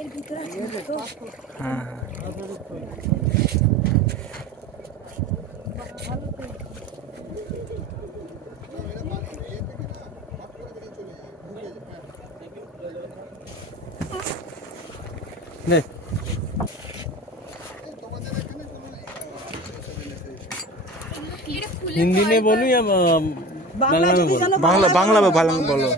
এর ভিতরে আছে তো। হ্যাঁ हिंदी में बोलूं या बांग्ला में बोलूं? বাংলা বাংলা বলো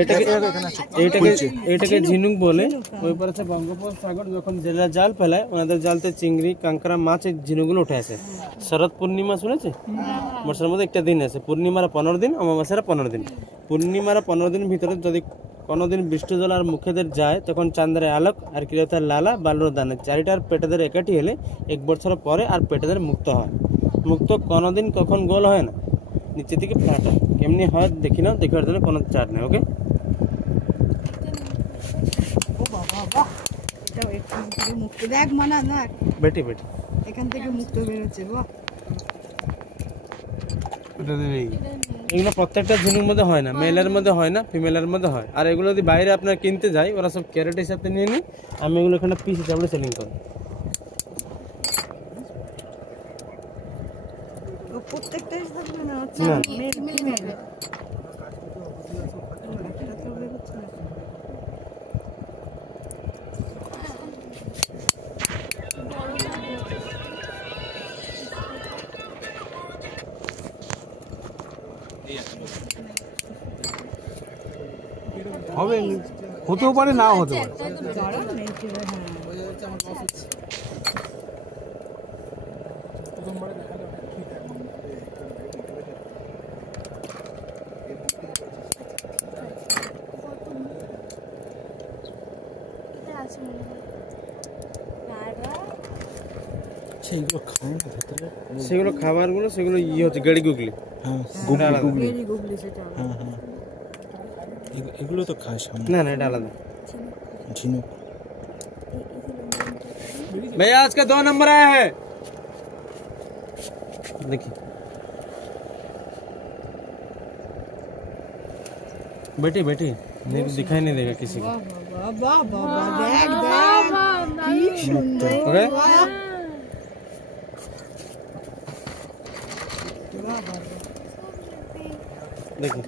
এটাকে ঝিনুক বলে। ওই পারে আছে বঙ্গোপসাগর, যখন জেলা জাল ফেলায় ওনাদের জালতে চিংড়ি, কাঁকড়া, মাছ এই ঝিনুকগুলো উঠে আসে। শরৎ পূর্ণিমা শুনেছে? বর্ষার মধ্যে একটা দিন আছে, পূর্ণিমার 15 দিন, অমাবাস্যার 15 দিন। পূর্ণিমার 15 দিন ভিতরে যদি কোনোদিন বৃষ্টি জল আর মুখেদের যায়, তখন চাঁদের আলোক আর কিরতার লালা বালুর দানে চারিটার পেটেদের একাঠি হলে 1 বছর পরে আর পেটেদের মুক্ত হয়। মুক্ত কোনোদিন কখন গোল হয় না, নিচে থেকে ফ্ল্যাট হয়। কেমনি হয় দেখি নাও, দেখার জন্য কোনো চার্ট নেই। ওকে, ও বাবা বাহ, এটা এখান থেকে মুক্ত দেখ মানা না, বেটি বেটি এখান থেকে মুক্ত বের হচ্ছে। বাহ, এগুলো প্রত্যেকটা ঝিনুক মধ্যে হয় না, মেলের মধ্যে হয় না, ফিমেলের মধ্যে হয়। আর এগুলো যদি বাইরে আপনার কিনতে যায়, ওরা সব ক্যারেট হিসাবে নিয়ে নিই, আমি এগুলো এখানে পিস হিসাবে সেলিং করি। প্রত্যেকটাই থাকবে না, না। Male female. হবে, হতেও পারে নাও হতে পারে। সেগুলো খায় না ভেতরে, সেগুলো খাবারগুলো, সেগুলো হচ্ছে গেড়ি গুগলি। হ্যাঁ হ্যাঁ, এগুলো তো খায় সামনে। না না, এটা আলাদা। ঝিনুক भैया आज का 2 नंबर आया है, देखिए बेटी बेटी दिखाई नहीं देगा किसी को। বাহ বাবা, দেখ দেখ কি সুন্দর। ओके, देखिए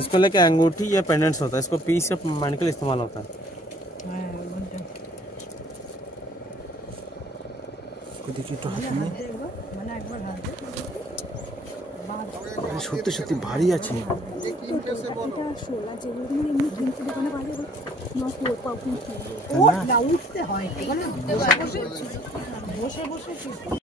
इसको लेके अंगूठी या पेंडेंट्स होता है, इसको पीस या मांड के लिए इस्तेमाल होता है। দেখি তো হাতে নিয়ে। সত্যি সত্যি ভারী আছে। উঠতে হয় বসে বসে